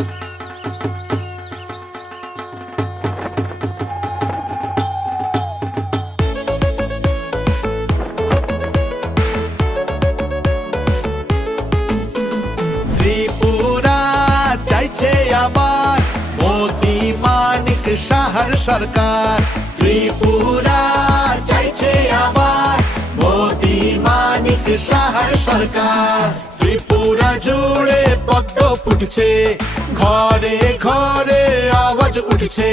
ত্রিপুরা চাইছে আবার মোদি মানিক শাহর সরকার। ত্রিপুরা চাইছে আবার মোদি মানিক শাহর সরকার। ত্রিপুরা জুড়ে পদ্ম ফুটছে, ঘরে ঘরে আওয়াজ উঠছে,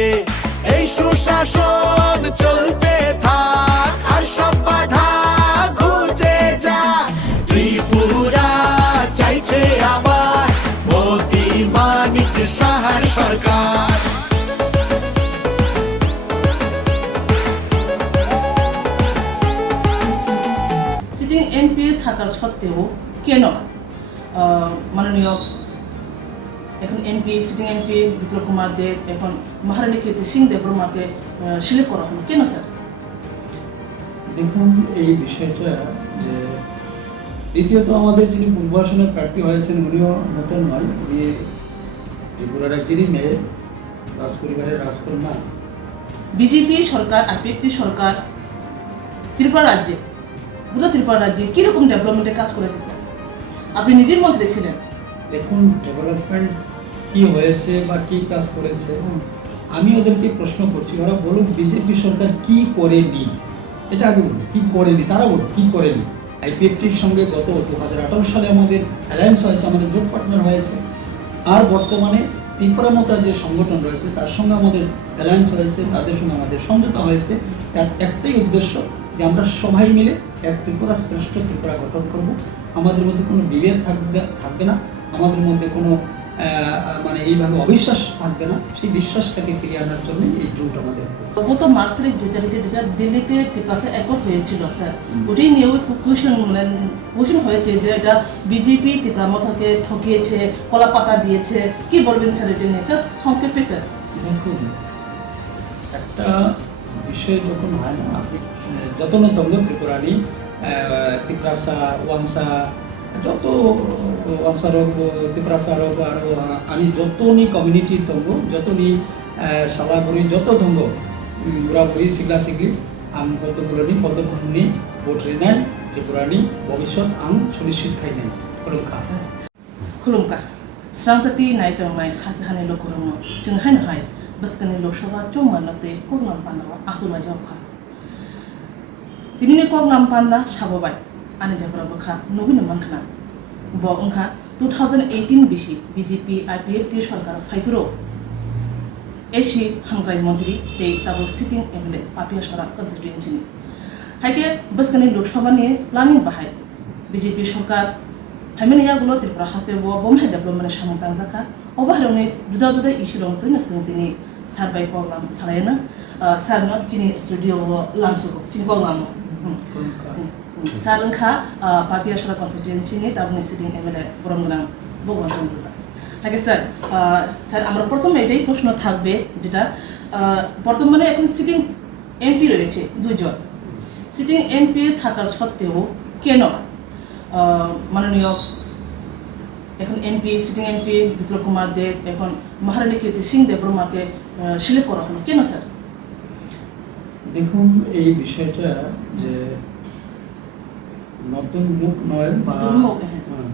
এই সুশাসন চলতে থাক আর সব বাধা ঘুচে যা। ত্রিপুরা চাইছে আবার মোদি মানিক শাহর সরকার। সিটিং এমপি থাকার সত্ত্বেও কেন মাননীয় এখন MP sitting MP Biplab Kumar Deb এখন মহারানী কীর্তি সিং দেববর্মাকে সিলেক্ট করা হলো কেন স্যার? দেখুন, এই বিষয়টা যে দ্বিতীয়ত আমাদের যিনি পূর্বাসনের প্রার্থী হয়েছেন উনিও নতুন নয়, উনি ত্রিপুরা রাজ্যেরই মেয়ে, রাজ পরিবারের রাজকন্যা। বিজেপি সরকার আর পিএফটি সরকার ত্রিপুরা রাজ্যে গোটা ত্রিপুরা রাজ্যে কীরকম ডেভেলপমেন্টের কাজ করেছে স্যার? আপনি নিজের মধ্যে ছিলেন। দেখুন, ডেভেলপমেন্ট কি হয়েছে বা কি কাজ করেছে আমি ওদেরকে প্রশ্ন করছি, ওরা বলুন বিজেপি সরকার কি করেনি, এটা আগে বলুন কি করেনি, তারা বলুন কি করেনি। আইপিএফটির সঙ্গে গত 2018 সালে আমাদের অ্যালায়েন্স হয়েছে, আমাদের জোট পার্টনার হয়েছে, আর বর্তমানে ত্রিপুরা মতো যে সংগঠন রয়েছে তার সঙ্গে আমাদের অ্যালায়েন্স হয়েছে, তাদের সঙ্গে আমাদের সমঝোতা হয়েছে। তার একটাই উদ্দেশ্য যে আমরা সবাই মিলে এক ত্রিপুরা শ্রেষ্ঠ ত্রিপুরা গঠন করব। আমাদের মধ্যে কোনো বিভেদ থাকবে না, আমাদের মধ্যে কোনো মানে এইভাবে অবিশ্বাস থাকবে না। সেই বিশ্বাসটাকে ফিরিয়ে আনার জন্য এই জোট আমাদের। গত মার্চ 2 তারিখে যেটা দিল্লিতে ত্রিপুরাতে একট হয়েছিল স্যার, ওটাই নিয়েও কোয়েশন হয়েছে যে এটা বিজেপি ত্রিপুরা মথাকে ঠকিয়েছে, কলা পাতা দিয়েছে, কি বলবেন স্যার এটা নিয়ে? স্যার সংক্ষেপে স্যার। দেখুন, একটা বিষয় যখন হয় না, আপনি যতনতঙ্গ ত্রিপুরানি ত্রিপুরাসা ওয়াংসা যত ওয়াংসা রোগ ত্রিপুরাসা রোগ আর আমি যতনি কমিউনিটির তঙ্গ যতনি সালাগুড়ি যত ধঙ্গ বুড়াবুড়ি সিগলা সিগলি আং কতগুলোনি কতক্ষণনি ভোটরি নাই ত্রিপুরানি ভবিষ্যৎ আং সুনিশ্চিত খাই নাই খুলুমখা খুলুমকা স্রাংসাতি নাইতমাই হাসহানি লোকরম जोंहाय हाय बसकनि लोकसभा चौमानते कोगलाम पान्दावा आसुमा जबखा दिनिने कोगलाम पान्दा साबोबाय आनि देबरा बखा नुगिनो मानखना ब ओंखा 2018 बिसि बीजेपी आईपीएफटी सरकार फाइफुरो एसी हांग्राय मन्त्री ते ताबो सिटिं एमएलए पापिया सरा कन्स्टिट्युएन्सी हाइके बसकनि लोकसभानि प्लानिंग बाहाय बीजेपी सरकार फाइमेनियागुलो त्रिपुरा हासे बमहाय डेभलपमेन्ट सामंतां जाखा अबाहरनि दुदा दुदा इशुरं तैना सोंतिनि सारबाय प्रग्राम सालायना सारनो चिनि स्टुडियो लामसुको चिनि प्रग्राम सारंखा पापिया सरा कन्स्टिट्युएन्सीनि ताबनि सिटिं एमएलए बरमगोनां भगवान चन्द्र दास हाइके স্যার স্যার আমরা প্রথমে এটাই প্রশ্ন থাকবে যেটা বর্তমানে এখন সিটিং এমপি রয়েছে দুইজন সিটিং এমপি থাকার সত্ত্বেও কেন মাননীয় এখন MP sitting MP Biplab Kumar Deb এখন মহারানী কীর্তি সিং দেববর্মাকে সিলেক্ট করা হলো কেন স্যার? দেখুন, এই বিষয়টা যে নতুন মুখ নয় বা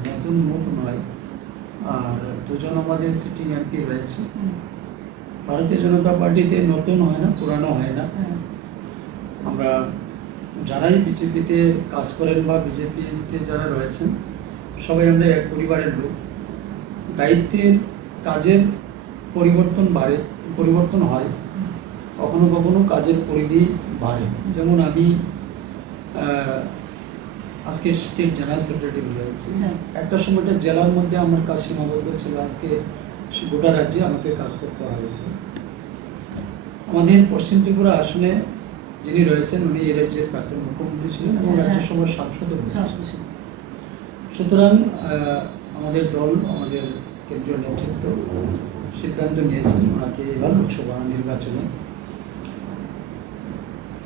নতুন মুখ নয়, আর দুজন আমাদের সিটিং এমপি রয়েছে। ভারতীয় জনতা পার্টিতে নতুন হয় না, পুরানো হয় না। আমরা যারাই বিজেপিতে কাজ করেন বা বিজেপিতে যারা রয়েছেন সবাই আমরা এক পরিবারের লোক। দায়িত্বের কাজের পরিবর্তন হয়, কখনো কখনো কাজের পরিধি বাড়ে। যেমন আমি আজকে স্টেট জেনারেল সেক্রেটারি রয়েছে, একটা সময়টা জেলার মধ্যে আমার কাজ সীমাবদ্ধ ছিল, আজকে গোটা রাজ্যে আমাকে কাজ করতে হয়েছে। আমাদের পশ্চিম ত্রিপুরা আসনে যিনি রয়েছেন উনি এই রাজ্যের প্রাক্তন মুখ্যমন্ত্রী ছিলেন এবং রাজ্যসভার সাংসদও ছিলেন। সুতরাং আমাদের দল, আমাদের কেন্দ্রীয় নেতৃত্ব সিদ্ধান্ত নিয়েছেন ওনাকে এবার লোকসভা নির্বাচনে।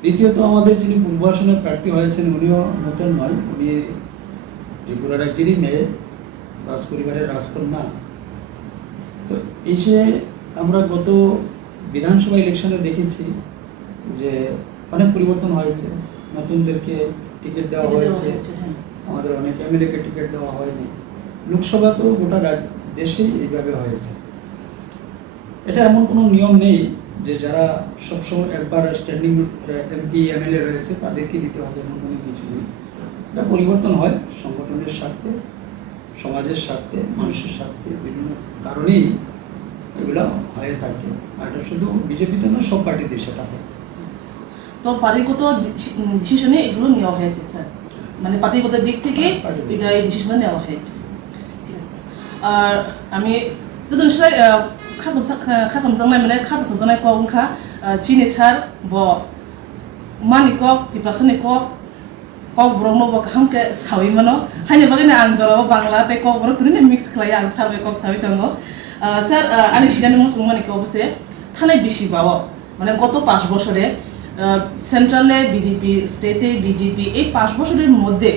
দ্বিতীয়ত আমাদের যিনি পূর্বাসনের প্রার্থী হয়েছেন উনিও নতুন নয়, উনি ত্রিপুরা রাজ্যেরই মেয়ে, রাজ পরিবারের রাজকন্যা। তো এসে আমরা গত বিধানসভা ইলেকশনে দেখেছি যে অনেক পরিবর্তন হয়েছে, নতুনদেরকে টিকিট দেওয়া হয়েছে, হ্যাঁ। আমাদের অনেক এমএলএকে টিকিট দেওয়া হয়নি। লোকসভা তো গোটা দেশেই এইভাবে হয়েছে। এটা এমন কোনো নিয়ম নেই যে যারা সবসময় একবার স্ট্যান্ডিং এমপি এমএলএ রয়েছে তাদেরকে দিতে হবে, এমন কোনো কিছু নেই। এটা পরিবর্তন হয় সংগঠনের স্বার্থে, সমাজের স্বার্থে, মানুষের স্বার্থে, বিভিন্ন কারণেই এগুলো হয়ে থাকে। আর এটা শুধু বিজেপিতে না, সব পার্টিতে সেটা হয়। তো পার্টিগত ডিসিশনে এগুলো নেওয়া হয়েছে স্যার, মানে পার্টিগত দিক থেকে এটা এই ডিসিশন নেওয়া হয়েছে। ঠিক আছে। আর আমি যদি সেটা খাতামজাंनाय माने खातामजांनाय को उनखा सिनेसार ब मानिकक तिप्रासने को ब्रह्म ब हमके सावि मानो हानि बागैनो आं जराव बांला ते को बर तुनि मिक्स खलाय आं सारबे को सावि दङो স্যার आनि सिगानि मुसुं मानिक अबसे थानाय बेसि बाव মানে গত 5 বছরে সেন্ট্রালে বিজেপি, স্টেটে বিজেপি, এই 5 বছরের মধ্যে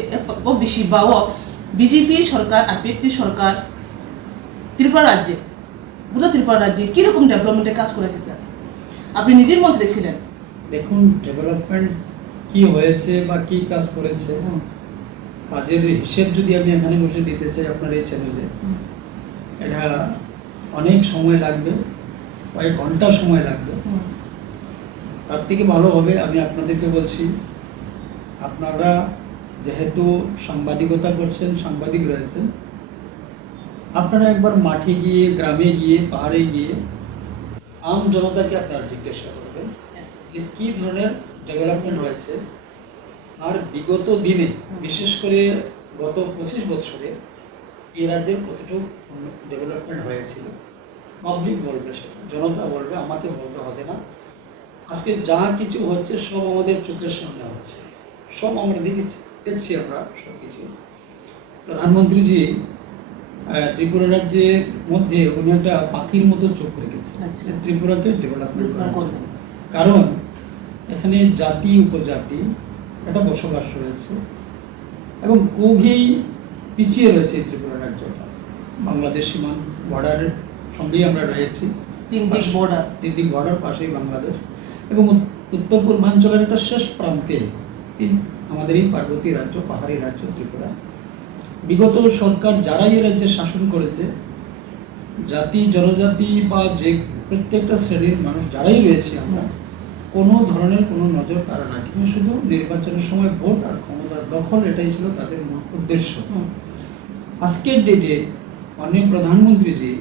ও বেশি বাও বিজেপি সরকার, আইপিএফটি সরকার ত্রিপুরা রাজ্যে, পুরো ত্রিপুরা রাজ্যে কিরকম ডেভেলপমেন্টের কাজ করেছে স্যার? আপনি নিজের মন্ত্রী ছিলেন। দেখুন, ডেভেলপমেন্ট কি হয়েছে বা কি কাজ করেছে, কাজের হিসেব যদি আমি এখানে বসে দিতে চাই আপনার এই চ্যানেলে, এটা অনেক সময় লাগবে, কয়েক ঘন্টা সময় লাগবে। তার থেকে ভালো হবে আমি আপনাদেরকে বলছি, আপনারা যেহেতু সাংবাদিকতা করছেন, সাংবাদিক রয়েছেন, আপনারা একবার মাঠে গিয়ে, গ্রামে গিয়ে, পাহাড়ে গিয়ে আম জনতাকে আপনারা জিজ্ঞাসা করবেন যে কী ধরনের ডেভেলপমেন্ট হয়েছে। আর বিগত দিনে, বিশেষ করে গত 25 বছরে এই রাজ্যের কতটুকু ডেভেলপমেন্ট হয়েছিল, পাবলিক বলবে, সেটা জনতা বলবে, আমাকে বলতে হবে না। আজকে যা কিছু হচ্ছে সব আমাদের চোখের সামনে হচ্ছে, সব আমরা দেখছি আমরা সব কিছু। প্রধানমন্ত্রীজি ত্রিপুরা রাজ্যের মধ্যে উনি একটা পাখির মতো চোখ রেখেছে ত্রিপুরাকে ডেভেলপমেন্ট করার জন্য। কারণ এখানে জাতি উপজাতি একটা বসবাস রয়েছে এবং খুবই পিছিয়ে রয়েছে ত্রিপুরা রাজ্যটা। বাংলাদেশ সীমান্ত বর্ডারের সঙ্গেই আমরা রয়েছি, তিন দিক বর্ডার পাশেই বাংলাদেশ, এবং উত্তর পূর্বাঞ্চলের একটা শেষ প্রান্তে এই আমাদের এই পার্বতী রাজ্য, পাহাড়ি রাজ্য ত্রিপুরা। বিগত সরকার যারাই এই রাজ্যে শাসন করেছে, জাতি জনজাতি বা যে প্রত্যেকটা শ্রেণীর মানুষ যারাই রয়েছে আমরা, কোনো ধরনের কোনো নজর তারা রাখেনি। শুধু নির্বাচনের সময় ভোট আর ক্ষমতার দখল, এটাই ছিল তাদের মূল উদ্দেশ্য। আজকের ডেটে অনেক প্রধানমন্ত্রীজি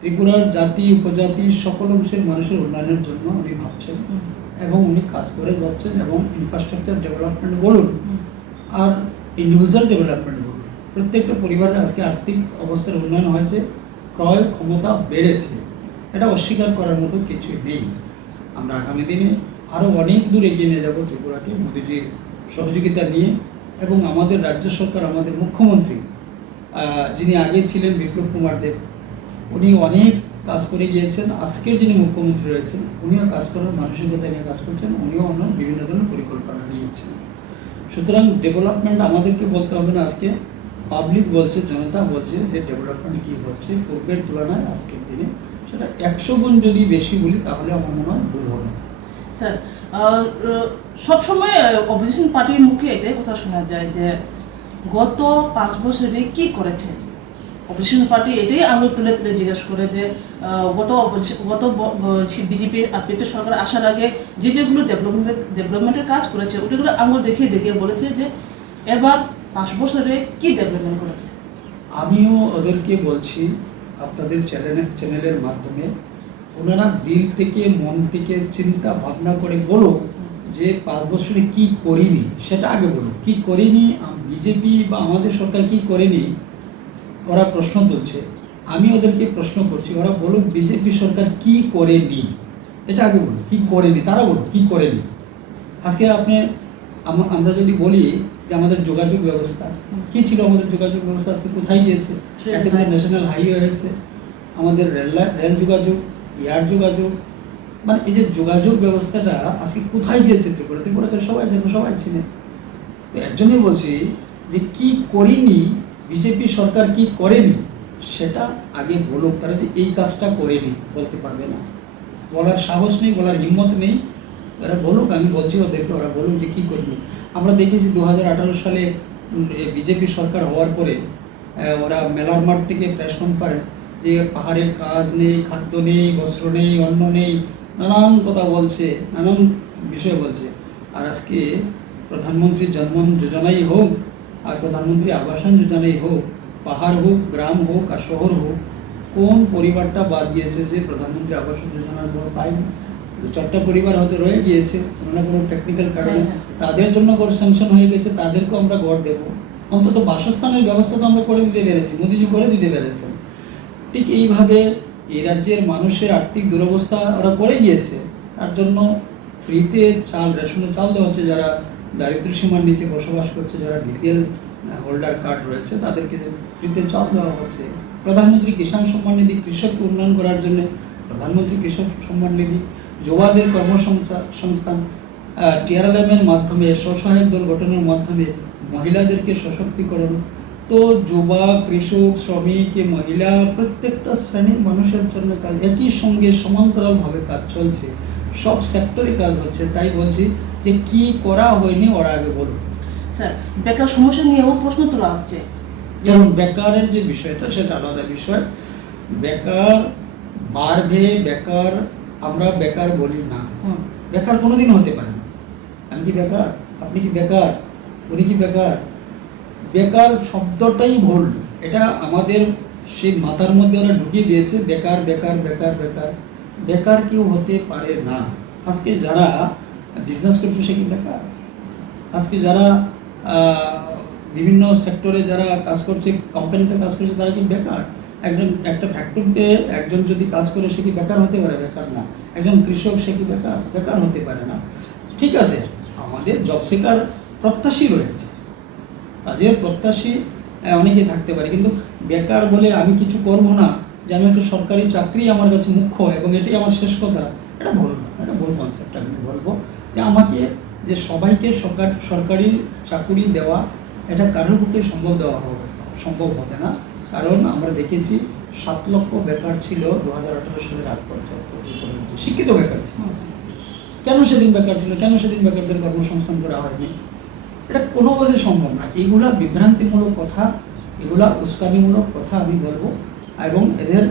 ত্রিপুরার জাতি উপজাতি সকল অংশের মানুষের উন্নয়নের জন্য উনি ভাবছেন এবং উনি কাজ করে যাচ্ছেন। এবং ইনফ্রাস্ট্রাকচার ডেভেলপমেন্ট বলুন আর ইন্ডিভিজুয়াল ডেভেলপমেন্ট বলুন, প্রত্যেকটা পরিবারের আজকে আর্থিক অবস্থার উন্নয়ন হয়েছে, ক্রয় ক্ষমতা বেড়েছে, এটা অস্বীকার করার মতো কিছুই নেই। আমরা আগামী দিনে আরও অনেক দূর এগিয়ে নিয়ে যাব ত্রিপুরাকে মোদীজির সহযোগিতা নিয়ে। এবং আমাদের রাজ্য সরকার, আমাদের মুখ্যমন্ত্রী যিনি আগে ছিলেন বিপ্লব কুমার দেব, উনি অনেক কাজ করে গিয়েছেন। আজকের যিনি মুখ্যমন্ত্রী রয়েছেন উনিও কাজ করার মানসিকতা নিয়ে কাজ করছেন, উনিও অন্য বিভিন্ন ধরনের পরিকল্পনা নিয়েছেন। সুতরাং ডেভেলপমেন্ট আমাদেরকে বলতে হবে না, আজকে পাবলিক বলছে, জনতা বলছে যে ডেভেলপমেন্ট কী হচ্ছে পূর্বের তুলনায় আজকের দিনে, সেটা 100 গুণ যদি বেশি বলি তাহলে আমার মনে হয় ভুল হবে। স্যার, সবসময় অপোজিশন পার্টির মুখে এটাই কথা শোনা যায় যে গত 5 বছরে কি করেছে। অপোজিশন পার্টি এটাই আঙুল তুলে তুলে জিজ্ঞেস করে যে গত বিজেপি আইপিএফ সরকার আসার আগে যেগুলো ডেভেলপমেন্টের কাজ করেছে ওটাগুলো আঙুল দেখিয়ে দেখিয়ে বলেছে যে এবার 5 বছরে কি ডেভেলপমেন্ট করেছে। আমিও ওদেরকে বলছি আপনাদের চ্যানেলের মাধ্যমে, ওনারা দিল থেকে মন থেকে চিন্তা ভাবনা করে বলো যে 5 বছরে কি করিনি, সেটা আগে বলো। কি করিনি বিজেপি বা আমাদের সরকার কি করেনি, ওরা প্রশ্ন তুলছে, আমি ওদেরকে প্রশ্ন করছি, ওরা বলুক বিজেপি সরকার কি করেনি, এটা আগে বলুন। কি করেনি তারা বলুন, কি করেনি। আজকে আমরা যদি বলি যে আমাদের যোগাযোগ ব্যবস্থা কি ছিল, আমাদের যোগাযোগ ব্যবস্থা আজকে কোথায় গিয়েছে? এতগুলো ন্যাশনাল হাইওয়ে হয়েছে, আমাদের রেল যোগাযোগ, এয়ার যোগাযোগ, মানে এই যে যোগাযোগ ব্যবস্থাটা আজকে কোথায় গিয়েছে ত্রিপুরাতে সবাই চিনে। তো এর জন্যই বলছি যে কি করিনি, বিজেপি সরকার কি করেনি, সেটা আগে বলুক। তারা যে এই কাজটা করেনি বলতে পারবে না, বলার সাহস নেই, বলার হিম্মত নেই। তারা বলুক, আমি বলছি ওদেরকে, ওরা বলুক যে কী করেনি। আমরা দেখেছি 2018 সালে বিজেপি সরকার হওয়ার পরে ওরা মেলার মাঠ থেকে প্রেস কনফারেন্স, যে পাহাড়ের কাজ নেই, খাদ্য নেই, বস্ত্র নেই, অন্ন নেই, নানান কথা বলছে, নানান বিষয় বলছে। আর আজকে প্রধানমন্ত্রী জনধন যোজনাই হোক আর প্রধানমন্ত্রী আবাসন যোজনাই হোক, পাহাড় হোক, গ্রাম হোক আর শহর হোক, কোন পরিবারটা বাদ দিয়েছে যে প্রধানমন্ত্রী আবাসন যোজনার ঘর পায়নি? 4টা পরিবার হয়তো রয়ে গিয়েছে কোনো না কোনো টেকনিক্যাল কারণে, তাদের জন্য ঘর স্যাংশন হয়ে গেছে, তাদেরকেও আমরা ঘর দেবো। অন্তত বাসস্থানের ব্যবস্থা তো আমরা করে দিতে পেরেছি, মোদিজি করে দিতে পেরেছেন। ঠিক এইভাবে এই রাজ্যের মানুষের আর্থিক দুরবস্থা ওরা করে গিয়েছে, তার জন্য ফ্রিতে চাল, রেশনের চাল দেওয়া হচ্ছে। যারা দারিদ্র সীমার নিচে বসবাস করছে, যারা বিপিএল হোল্ডার কার্ড রয়েছে, তাদেরকে ফ্রিতে চাল দেওয়া হচ্ছে। প্রধানমন্ত্রী কিষাণ সম্মান নিধি, কৃষককে উন্নয়ন করার জন্য প্রধানমন্ত্রী কৃষক সম্মান নিধি, যুবাদের কর্মসংস্থান, টিআরএলএমের মাধ্যমে, স্বসহায়ক দল গঠনের মাধ্যমে মহিলাদেরকে সশক্তিকরণ। তো যুবা, কৃষক, শ্রমিক, মহিলা, প্রত্যেকটা শ্রেণীর মানুষের জন্য কাজ, একই সঙ্গে সমান্তরালভাবে কাজ চলছে, সব সেক্টরে কাজ হচ্ছে। তাই বলছি যে কি করা হয়নি ওরা আগে বলুন। স্যার, বেকার সমস্যা নিয়েও প্রশ্ন তোলা হচ্ছে। যেমন বেকারের যে বিষয়টা, সেটা আলাদা বিষয়। বেকার বাড়বে, বেকার আমরা বেকার বলি না, বেকার কোনোদিন হতে পারে না। আমি কি বেকার? আপনি কি বেকার? উনি কি বেকার? বেকার শব্দটাই ভুল, এটা আমাদের সেই মাথার মধ্যে ওরা ঢুকিয়ে দিয়েছে। বেকার বেকার বেকার বেকার, বেকার কেউ হতে পারে না। আজকে যারা বিজনেস করছে সে কি বেকার? আজকে যারা বিভিন্ন সেক্টরে যারা কাজ করছে, কোম্পানিতে কাজ করছে, তারা কি বেকার? একজন একটা ফ্যাক্টরিতে একজন যদি কাজ করে সে কি বেকার হতে পারে? বেকার না। একজন কৃষক সে কি বেকার? বেকার হতে পারে না। ঠিক আছে, আমাদের জব সিকার প্রত্যাশী রয়েছে, কাজের প্রত্যাশী অনেকে থাকতে পারে, কিন্তু বেকার বলে আমি কিছু করব না, যে আমি একটা সরকারি চাকরি আমার কাছে মুখ্য এবং এটাই আমার শেষ কথা, এটা ভুল না, এটা ভুল কনসেপ্ট। আমি বলবো যে আমাকে যে সবাইকে সরকারি চাকরি দেওয়া, এটা কারোর পক্ষে সম্ভব হবে না। কারণ আমরা দেখেছি 7 লক্ষ বেকার ছিল 2018 সালের আগ পর্যন্ত, শিক্ষিত বেকার ছিল। কেন সেদিন বেকার ছিল? কেন সেদিন বেকারদের কর্মসংস্থান করা হয়নি? এটা কোনো অবস্থায় সম্ভব না। এগুলা বিভ্রান্তিমূলক কথা, এগুলা উস্কানিমূলক কথা আমি বলবো, এবং এদের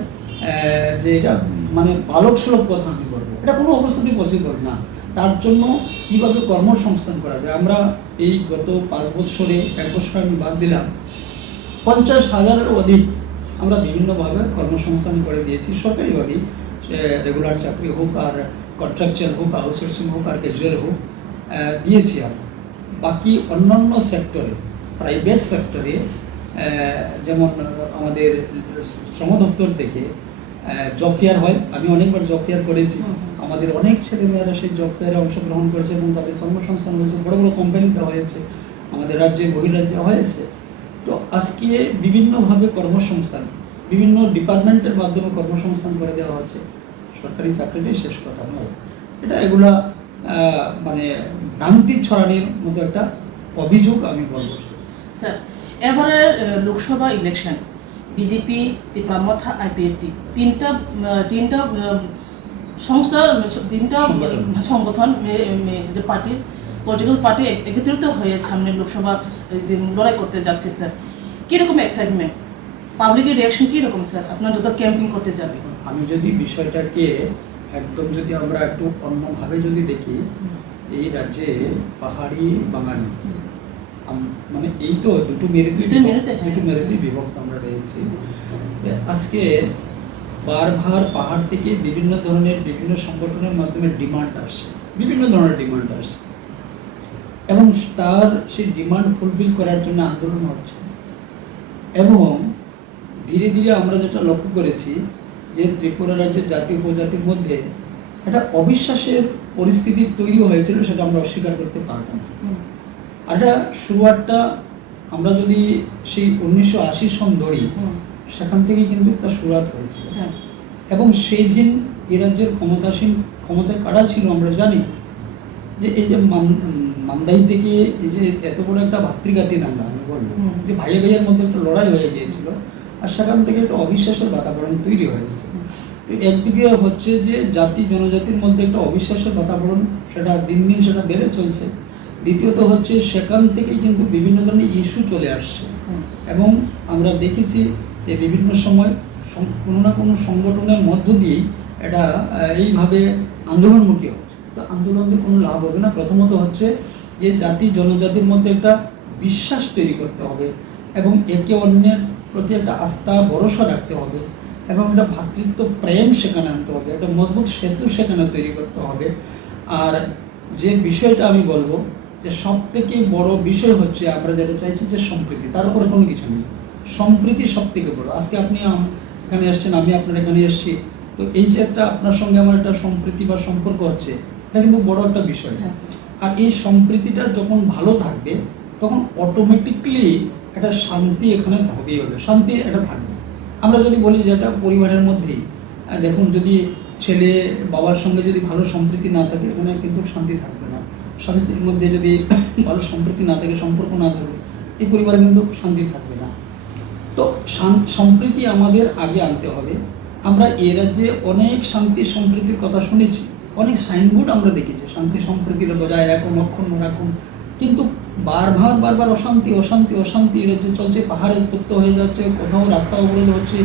যে এটা মানে বালক সুলভ কথা আমি বলবো, এটা কোনো অবস্থাতেই পসিবল না। তার জন্য কীভাবে কর্মসংস্থান করা যায়, আমরা এই গত 5 বছরে, 1 বছর আমি বাদ দিলাম, 50,000-এরও অধিক আমরা বিভিন্নভাবে কর্মসংস্থান করে দিয়েছি সরকারিভাবেই, রেগুলার চাকরি হোক আর কন্ট্রাকচুয়াল হোক, আউটসোর্সিং হোক আর ক্যাজুয়াল হোক, দিয়েছি আমরা। বাকি অন্যান্য সেক্টরে, প্রাইভেট সেক্টরে, যেমন আমাদের শ্রম দপ্তর থেকে জব ফেয়ার হয়, আমি অনেকবার জব ফেয়ার করেছি, আমাদের অনেক ছেলেমেয়েরা সেই জব ফেয়ারে অংশগ্রহণ করেছে এবং তাদের কর্মসংস্থান হয়েছে, বড় বড় কোম্পানিতে হয়েছে, আমাদের রাজ্যে বহিরাজ্যে হয়েছে। তো আজকে বিভিন্নভাবে কর্মসংস্থান, বিভিন্ন ডিপার্টমেন্টের মাধ্যমে কর্মসংস্থান করে দেওয়া হচ্ছে। সরকারি চাকরিটাই শেষ কথা নয়, এটা এগুলা মানে ভ্রান্তি ছড়ানির মতো একটা অভিযোগ আমি বলবো। স্যার, এবারে Lok Sabha election, BJP, Tripura IPFT, তিনটা সংস্থা, তিনটা সংগঠন যে পার্টির পলিটিক্যাল পার্টি একত্রিত হয়ে সামনে লোকসভা লড়াই করতে যাচ্ছে। স্যার, কীরকম এক্সাইটমেন্ট, পাবলিকের রিয়াকশন কীরকম স্যার আপনার যত ক্যাম্পিং করতে যাবে? আমি যদি বিষয়টাকে একদম যদি আমরা একটু অন্যভাবে যদি দেখি, এই রাজ্যে পাহাড়ি বাঙালি মানে এই তো দুটো মেরুতেই বিভক্ত আমরা রয়েছি। আজকে বারবার পাহাড় থেকে বিভিন্ন ধরনের বিভিন্ন সংগঠনের মাধ্যমে ডিমান্ড আসছে, বিভিন্ন ধরনের ডিমান্ড আসছে, এবং তার সেই ডিমান্ড ফুলফিল করার জন্য আন্দোলন হচ্ছে। এবং ধীরে ধীরে আমরা যেটা লক্ষ্য করেছি যে ত্রিপুরা রাজ্যের জাতি উপজাতির মধ্যে একটা অবিশ্বাসের পরিস্থিতি তৈরি হয়েছিল, সেটা আমরা অস্বীকার করতে পারবো না। আর এটা শুরুয়াতটা আমরা যদি সেই 1980 সন ধরি, সেখান থেকেই কিন্তু একটা শুরুয়াত হয়েছিল। এবং সেই দিন এই রাজ্যের ক্ষমতায় কারা ছিল আমরা জানি, যে এই যে মান্দাই থেকে এই যে এত বড় একটা ভাতৃঘাতী দাঙ্গা আমি বলবো, যে ভাইয়ের মধ্যে একটা লড়াই হয়ে গিয়েছিল, আর সেখান থেকে একটা অবিশ্বাসের বাতাবরণ তৈরি হয়েছে। তো একদিকে হচ্ছে যে জাতি জনজাতির মধ্যে একটা অবিশ্বাসের বাতাবরণ, সেটা দিন দিন সেটা বেড়ে চলছে। দ্বিতীয়ত হচ্ছে সেখান থেকেই কিন্তু বিভিন্ন ধরনের ইস্যু চলে আসছে, এবং আমরা দেখেছি যে বিভিন্ন সময় কোনো না কোনো সংগঠনের মধ্য দিয়েই এটা এইভাবে আন্দোলনমুখী হচ্ছে। তো আন্দোলনের কোনো লাভ হবে না। প্রথমত হচ্ছে যে জাতি জনজাতির মধ্যে একটা বিশ্বাস তৈরি করতে হবে, এবং একে অন্যের প্রতি একটা আস্থা ভরসা রাখতে হবে, এবং একটা ভ্রাতৃত্ব প্রেম সেখানে আনতে হবে, একটা মজবুত সেতু সেখানে তৈরি করতে হবে। আর যে বিষয়টা আমি বলবো যে সব থেকে বড় বিষয় হচ্ছে আমরা যেটা চাইছি যে সম্প্রীতি, তার উপরে কোনো কিছু নেই। সম্প্রীতি সব থেকে বড়। আজকে আপনি এখানে এসছেন, আমি আপনার এখানে এসেছি, তো এই যে একটা আপনার সঙ্গে আমার একটা সম্প্রীতি বা সম্পর্ক হচ্ছে, এটা কিন্তু বড় একটা বিষয়। আর এই সম্প্রীতিটা যখন ভালো থাকবে তখন অটোমেটিকলি একটা শান্তি এখানে হবেই হবে, শান্তি এটা থাকবে। আমরা যদি বলি যে এটা পরিবারের মধ্যেই দেখুন, যদি ছেলে বাবার সঙ্গে যদি ভালো সম্প্রীতি না থাকে, এখানে কিন্তু শান্তি থাকবে না। স্বামী স্ত্রীর মধ্যে যদি ভালো সম্প্রীতি না থাকে, সম্পর্ক না থাকে, এই পরিবারে কিন্তু শান্তি থাকবে না। তো সম্প্রীতি আমাদের আগে আনতে হবে। আমরা এ রাজ্যে অনেক শান্তি সম্প্রীতির কথা শুনেছি, অনেক সাইনবোর্ড আমরা দেখেছি, শান্তি সম্প্রীতির বজায় রাখুন, অক্ষুণ্ণ রাখুন, কিন্তু বারবার অশান্তি অশান্তি অশান্তি এ রাজ্যে চলছে। পাহাড়ে উত্তপ্ত হয়ে যাচ্ছে, কোথাও রাস্তা অবরোধ হচ্ছে,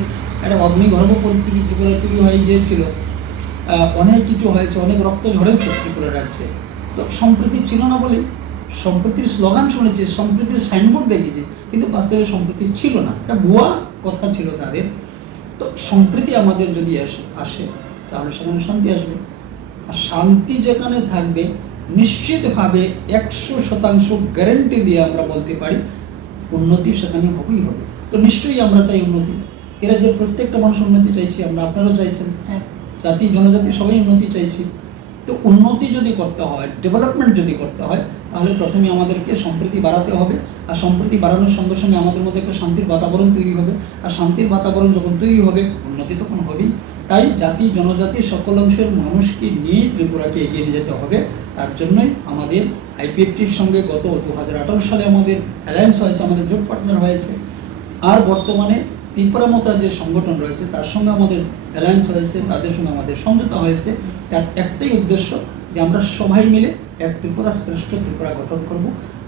একটা অগ্নিগর্ভ পরিস্থিতি ত্রিপুরা তৈরি হয়ে গিয়েছিল, অনেক কিছু হয়েছে, অনেক রক্ত ঝরেছে ত্রিপুরা রাজ্যে। তো সম্প্রীতি ছিল না বলে সম্প্রীতির স্লোগান শুনেছি, সম্প্রীতির সাইনবোর্ড দেখেছি, কিন্তু বাস্তবে সম্প্রীতি ছিল না, একটা ভুয়া কথা ছিল তাদের। তো সম্প্রীতি আমাদের যদি আসে তাহলে সেখানে শান্তি আসবে। আর শান্তি যেখানে থাকবে নিশ্চিতভাবে 100% গ্যারেন্টি দিয়ে আমরা বলতে পারি উন্নতি সেখানে হবেই হবে। তো নিশ্চয়ই আমরা চাই উন্নতি, এরা যে প্রত্যেকটা মানুষ উন্নতি চাইছি, আমরা, আপনারাও চাইছেন, জাতি জনজাতি সবাই উন্নতি চাইছি। তো উন্নতি যদি করতে হয়, ডেভেলপমেন্ট যদি করতে হয়, তাহলে প্রথমে আমাদেরকে সম্প্রীতি বাড়াতে হবে। আর সম্প্রীতি বাড়ানোর সঙ্গে সঙ্গে আমাদের মধ্যে একটা শান্তির বাতাবরণ তৈরি হবে। আর শান্তির বাতাবরণ যখন তৈরি হবে, উন্নতি তখন হবেই। তাই জাতি জনজাতি সকল অংশের মানুষকে নিয়ে ত্রিপুরাকে এগিয়ে নিয়ে যেতে হবে। তার জন্যই আমাদের আইপিএফটির সঙ্গে গত 2018 সালে আমাদের অ্যালায়েন্স হয়েছে, আমাদের জোট পার্টনার হয়েছে। আর বর্তমানে ত্রিপুরা মতো যে সংগঠন রয়েছে তার সঙ্গে আমাদের অ্যালায়েন্স হয়েছে, তাদের সঙ্গে আমাদের সমঝোতা হয়েছে। তার একটাই উদ্দেশ্য যে আমরা সবাই মিলে এক ত্রিপুরা শ্রেষ্ঠ ত্রিপুরা গঠন করব।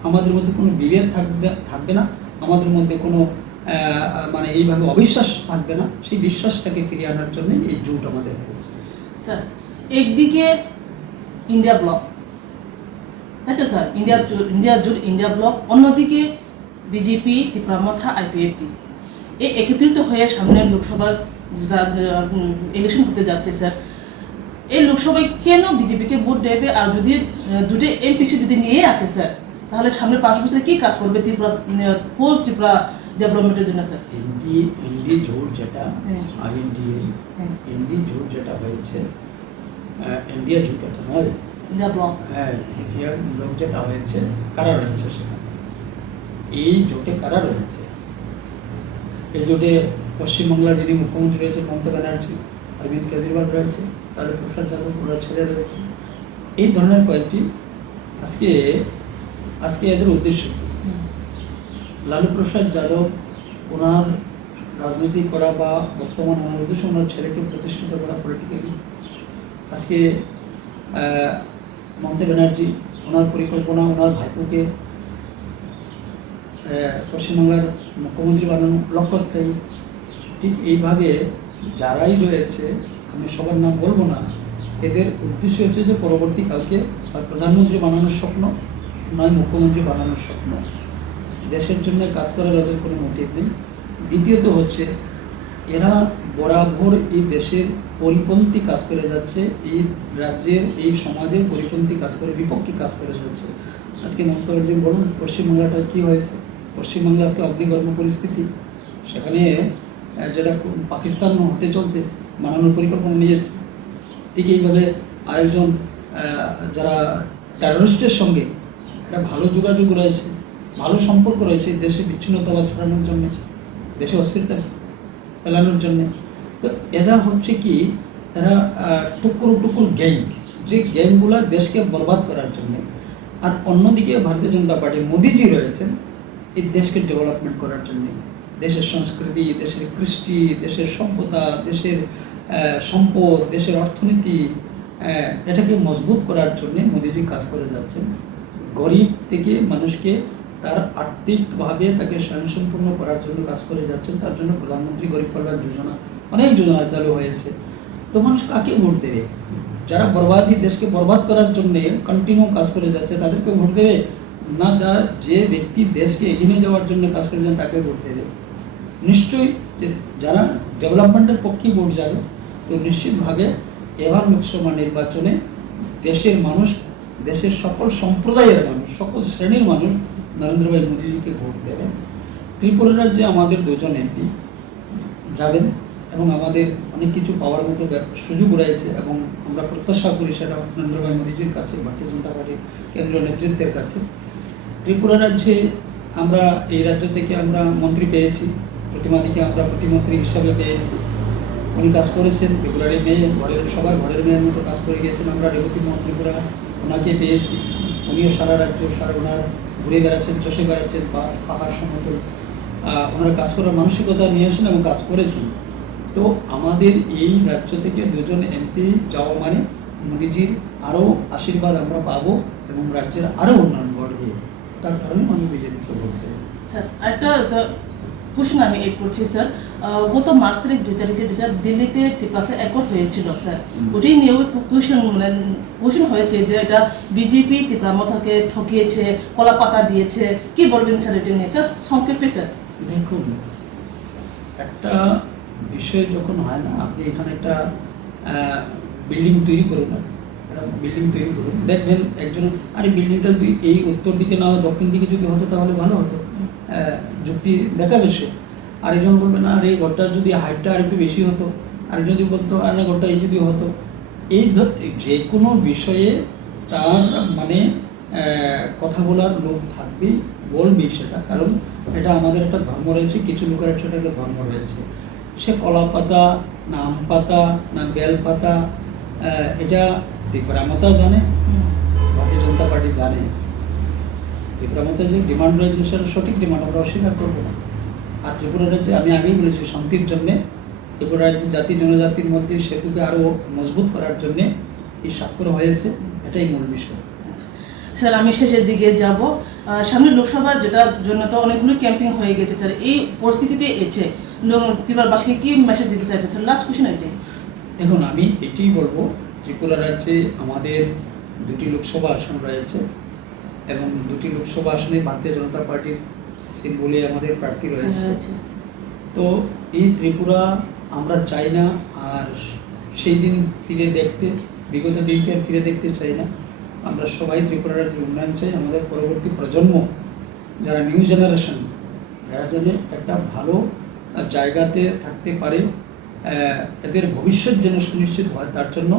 আমাদের মধ্যে কোনো বিভেদ থাকবে না, আমাদের মধ্যে কোনো মানে এইভাবে অবিশ্বাস থাকবে না। সেই বিশ্বাসটাকে ফিরিয়ে আনার জন্যই এই জোট আমাদের হয়েছে। স্যার, একদিকে ইন্ডিয়া ব্লক, তাই তো স্যার, ইন্ডিয়া জোট, ইন্ডিয়া ব্লক, অন্যদিকে বিজেপি, ত্রিপুরা মাথা, আইপিএফটি, এই একত্রিত হয়ে সামনের লোকসভার ইলেকশন হতে যাচ্ছে স্যার। এই লোকসভায় কেন বিজেপিকে ভোট দেবে? আর যদি দুটো এমপিসি যদি নিয়ে আসে স্যার, তাহলে সামনের 5 বছরে কি কাজ করবে ত্রিপুরা, হোল ত্রিপুরা ডেভেলপমেন্টের জন্য স্যার? এনডি জোট যেটা এনডি জোট যেটা হয়েছে, ইন্ডিয়া জোট এটা নয়, ইন্ডিয়া ব্লক, হ্যাঁ, ইন্ডিয়া ব্লক যেটা হয়েছে, কারা রয়েছে সেখানে? এই জোটে কারা রয়েছে? এই জোটে পশ্চিমবাংলার যিনি মুখ্যমন্ত্রী রয়েছে মমতা ব্যানার্জি, অরবিন্দ কেজরিওয়াল রয়েছে, লালু প্রসাদ যাদব, ওনার ছেলে রয়েছে। এই ধরনের কয়েকটি আজকে এদের উদ্দেশ্য কী? লালু প্রসাদ যাদব ওনার রাজনীতি করা বা বর্তমান ওনার উদ্দেশ্য ওনার ছেলেকে প্রতিষ্ঠিত করা পলিটিক্যালি। আজকে মমতা ব্যানার্জি ওনার পরিকল্পনা ওনার ভাইপোকে পশ্চিমবাংলার মুখ্যমন্ত্রী বানানো, লক্ষ্য একটাই। ঠিক এইভাবে যারাই রয়েছে, আমি সবার নাম বলবো না, এদের উদ্দেশ্য হচ্ছে যে পরবর্তীকালকে প্রধানমন্ত্রী বানানোর স্বপ্ন, নয় মুখ্যমন্ত্রী বানানোর স্বপ্ন। দেশের জন্য কাজ করার ওদের কোনো মোটিভ নেই। দ্বিতীয়ত হচ্ছে এরা বরাবর এই দেশের পরিপন্থী কাজ করে যাচ্ছে, এই রাজ্যের এই সমাজের পরিপন্থী কাজ করে, বিপক্ষে কাজ করে যাচ্ছে। আজকে মমতা ব্যানার্জি বলুন পশ্চিমবাংলাটা কী হয়েছে? পশ্চিমবাংলা আজকে অগ্নিগর্ভ পরিস্থিতি, সেখানে যেটা পাকিস্তান হতে চলছে, বানানোর পরিকল্পনা নিয়েছে। ঠিক এইভাবে আরেকজন যারা টেররিস্টের সঙ্গে একটা ভালো যোগাযোগ রয়েছে, ভালো সম্পর্ক রয়েছে, দেশে বিচ্ছিন্নতাবাদ ছড়ানোর জন্যে, দেশে অস্থিরতা ফেলানোর জন্যে। তো এরা হচ্ছে কি, এরা টুকরো গ্যাং, যে গ্যাংগুলো দেশকে বরবাদ করার জন্যে। আর অন্যদিকে ভারতীয় জনতা পার্টি মোদিজি রয়েছেন এই দেশকে ডেভেলপমেন্ট করার জন্যে, দেশের সংস্কৃতি, দেশের কৃষ্টি, দেশের সভ্যতা, দেশের সম্পদ, দেশের অর্থনীতি, এটাকে মজবুত করার জন্য মোদিজি কাজ করে যাচ্ছেন। গরিব থেকে মানুষকে তার আর্থিকভাবে তাকে স্বয়ংসম্পূর্ণ করার জন্য কাজ করে যাচ্ছেন। তার জন্য প্রধানমন্ত্রী গরিব কল্যাণ যোজনা, অনেক যোজনা চালু হয়েছে। তো মানুষ কাকে ভোট দেবে? যারা বরবাদি, দেশকে বরবাদ করার জন্য কন্টিনিউ কাজ করে যাচ্ছে তাদেরকে ভোট দেবে না, যে ব্যক্তি দেশকে এগিয়ে যাওয়ার জন্য কাজ করে যান তাকে ভোট দেবে? নিশ্চয়ই যারা ডেভেলপমেন্টের পক্ষেই ভোট যাবে। তো নিশ্চিতভাবে এবার লোকসভা নির্বাচনে দেশের মানুষ, দেশের সকল সম্প্রদায়ের মানুষ, সকল শ্রেণীর মানুষ নরেন্দ্র ভাই মোদিজিকে ভোট দেবেন। ত্রিপুরা রাজ্যে আমাদের 2 জন এমপি যাবেন এবং আমাদের অনেক কিছু পাওয়ার মতো সুযোগ রয়েছে এবং আমরা প্রত্যাশা করি সেটা নরেন্দ্র ভাই মোদিজির কাছে, ভারতীয় জনতা পার্টির কেন্দ্রীয় নেতৃত্বের কাছে। ত্রিপুরা রাজ্যে আমরা এই রাজ্য থেকে আমরা মন্ত্রী পেয়েছি, প্রতিমাদিকে আমরা প্রতিমন্ত্রী হিসাবে পেয়েছি। উনি কাজ করেছেন, ত্রিপুরারই মেয়ে, সবার ঘরের মেয়ের মতো কাজ করে গিয়েছেন। আমরা রেবতী মন্ত্রীপুরা ওনাকে পেয়েছি, উনিও সারা রাজ্য ওনার ঘুরে বেড়াচ্ছেন, চষে বেড়াচ্ছেন, পাহাড় সমতল ওনারা কাজ করার মানসিকতা নিয়ে আসেন এবং কাজ করেছেন। তো আমাদের এই রাজ্য থেকে 2 জন এমপি যাওয়া মানে মোদিজির আরও আশীর্বাদ আমরা পাবো এবং রাজ্যের আরও উন্নয়ন ঘটবে। তার কারণে আমি বিজেপিকে ভোট দেব। স্যার আরেকটা কোশ্চেন আমি এড করছি স্যার। গত মার্চ 2 তারিখে যেটা দিল্লিতে ত্রিপ্রাসে অ্যাকর্ড হয়েছিল স্যার, ওটাই নিয়ে কোশ্চেন হয়েছে যে এটা বিজেপি ত্রিপুরামথাকে ঠকিয়েছে, কলা পাতা দিয়েছে। কি বলবেন স্যার এটা নিয়ে? স্যার সংক্ষেপে স্যার। দেখুন, একটা বিষয় যখন হয় না, আপনি এখানে একটা বিল্ডিং তৈরি করুন না, একটা বিল্ডিং তৈরি করুন, দেখবেন একজন আরে বিল্ডিংটা যদি এই উত্তর দিকে না হয় দক্ষিণ দিকে যদি হতো তাহলে ভালো হতো, যুক্তি দেখাবে সে। আরেকজন বলবে না আরে ঘরটা যদি হাইটটা আর একটু বেশি হতো, আরেকজন যদি বলতো আর না ঘরটা এই যদি হতো। এই যে কোনো বিষয়ে তার মানে কথা বলার লোক থাকবেই, বলবেই সেটা, কারণ এটা আমাদের একটা ধর্ম রয়েছে, কিছু লোকের সেটা একটা ধর্ম রয়েছে। সে কলা পাতা না আম পাতা না বেল পাতা, এটা ত্রিপুরামতা জানে, ভারতীয় জনতা পার্টি জানে। ত্রিপুরামতা যে ডিমান্ড রয়েছে সেটা সঠিক ডিমান্ড, আমরা অস্বীকার করবো না। আর ত্রিপুরা রাজ্যে আমি আগেই বলেছি শান্তির জন্যে, ত্রিপুরা রাজ্যের জাতি জনজাতির মধ্যে সেতুকে আরও মজবুত করার জন্যে এই স্বাক্ষর হয়েছে, এটাই মূল বিষয়। স্যার আমি শেষের দিকে যাব। সামনে লোকসভার যেটার জন্য তো অনেকগুলো ক্যাম্পিং হয়ে গেছে স্যার, এই পরিস্থিতিতে এসে ত্রিপুরাবাসীকে কি মেসেজ দিতে চাইবেন স্যার? লাস্ট কোশ্চেন এটাই। দেখুন, আমি এটাই বলবো, ত্রিপুরা রাজ্যে আমাদের 2টি লোকসভা আসন রয়েছে এবং 2টি লোকসভা আসনে ভারতীয় জনতা পার্টির সিম্বলে আমাদের প্রার্থী রয়েছে। তো এই ত্রিপুরা আমরা চাই না আর সেই দিন ফিরে দেখতে, বিগত দিনকে আর ফিরে দেখতে চাই না। আমরা সবাই ত্রিপুরা রাজ্যের উন্নয়ন চাই। আমাদের পরবর্তী প্রজন্ম যারা নিউ জেনারেশন, এরা যেন একটা ভালো জায়গাতে থাকতে পারে, এদের ভবিষ্যৎ যেন সুনিশ্চিত হয়, তার জন্য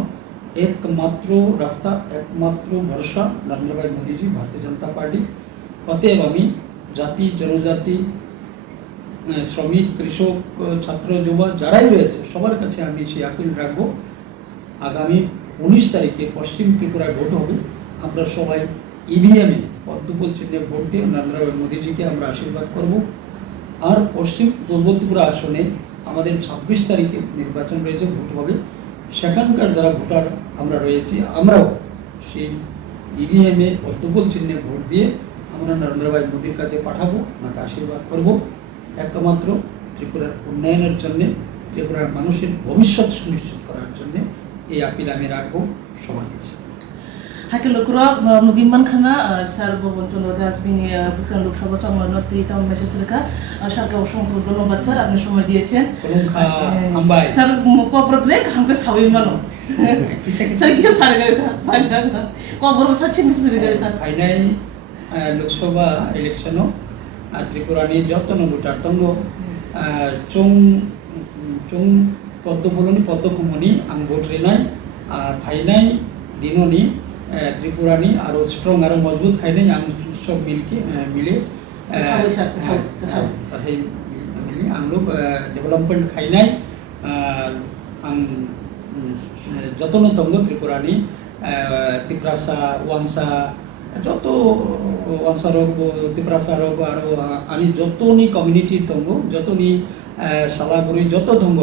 একমাত্র রাস্তা, একমাত্র ভরসা নরেন্দ্র ভাই মোদিজি, ভারতীয় জনতা পার্টি। অতএব আমি জাতি জনজাতি, শ্রমিক, কৃষক, ছাত্র, যুবা যারাই রয়েছে সবার কাছে আমি সেই আপিল রাখবো, আগামী 19 তারিখে পশ্চিম ত্রিপুরায় ভোট হবে। আমরা সবাই ইভিএমে পদ্মফুল চিহ্নে ভোট দিয়ে নরেন্দ্র ভাই মোদিজিকে আমরা আশীর্বাদ করব। আর পশ্চিম পূর্ব ত্রিপুরা আসনে আমাদের 26 তারিখে নির্বাচন রয়েছে, ভোট হবে। সেখানকার যারা ভোটার আমরা রয়েছি, আমরাও সেই ইভিএমে পদ্মফুল চিহ্নে ভোট দিয়ে আমরা নরেন্দ্র ভাই মোদির কাছে পাঠাবো, ওনাকে আশীর্বাদ করব। একমাত্র ত্রিপুরার উন্নয়নের জন্যে, ত্রিপুরার মানুষের ভবিষ্যৎ সুনিশ্চিত করার জন্যে এই আপিল আমি রাখবো সবার কাছে। হাকে লোকরা মুগিমান খানা স্যার ববন্তন রাজবিনী বিস্কান লোকসভা চমনতি তাম মেসেজ রেখা সরকার অসংখ্য ধন্যবাদ স্যার, আপনি সময় দিয়েছেন। স্যার কবর ব্রেক হামকে সাউই মানো স্যার কি স্যার গেছে স্যার ফাইনাল কবর সাচ্ছি মেসেজ রেখা স্যার ফাইনাল লোকসভা ইলেকশনও ত্রিপুরানি যতন ভোটার তঙ্গ চুং চুং পদ্মফুলনি পদ্মকুমনি আং ভোট রেনাই ফাইনাই দিননি ত্রিপুরানি আরও স্ট্রং আরও মজবুত খাইনাই আং সব মিলে মিলে আং লোক ডেভেলপমেন্ট খাইনাই আং যতন তঙ্গ ত্রিপুরানি তিপ্রাসা ওয়াংসা যত অনসার হোক ত্রিপুরাসার হোক আরও আমি যতনি কমিউনিটি দङ যতনি সালাগুড়ি যত দङ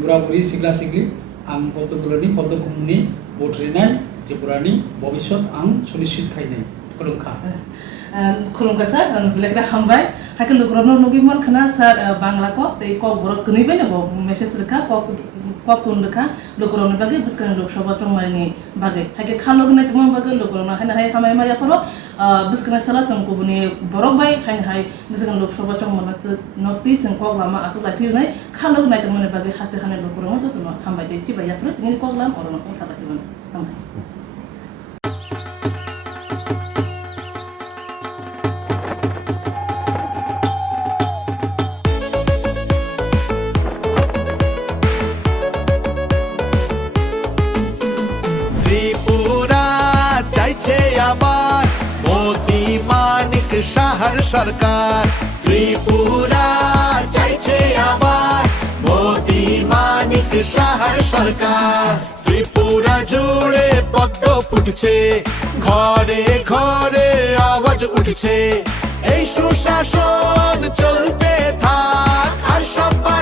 বুড়াবুড়ি सिग्ला सिग्लि आं पद्मगुलनि पद्मकुमनि बद्रिनाय त्रिपुरानि भबिष्यत आं सुनिश्चित खायनाय खुलुमखा खुलुमखा सर बिलेकरा हामबाय हाके लोकरनो नगिमन खना सर बांग्ला को ते को बरक कनिबाय नबो मेसेज रेखा को तुन रेखा लोकरनो बागे बिस्कान लोकसभा चंमानि बागे हाके खालोगनाय तमन बागे लोकरनो हाय हाय हामाय माया फरो बिस्कान सला संकुबनि बरक बाय हाय हाय बिस्कान लोकसभा चंमन नति संको लामा आसु लाफिनाय खालोगनाय तमन बागे हासे हाने लोकरनो तो हामबाय ते चिबाया फ्रो तिनि को लाम अरनो थाकासिमन हामबाय ত্রিপুরা চাইছে আবার মোদি মানিক শাহর সরকার ত্রিপুরা চাইছে আবার মোদি মানিক শাহর সরকার ত্রিপুরা জুড়ে পদ্ম ফুটছে ঘরে ঘরে আওয়াজ উঠছে এই সুশাসন চলতে থাক আর সবাই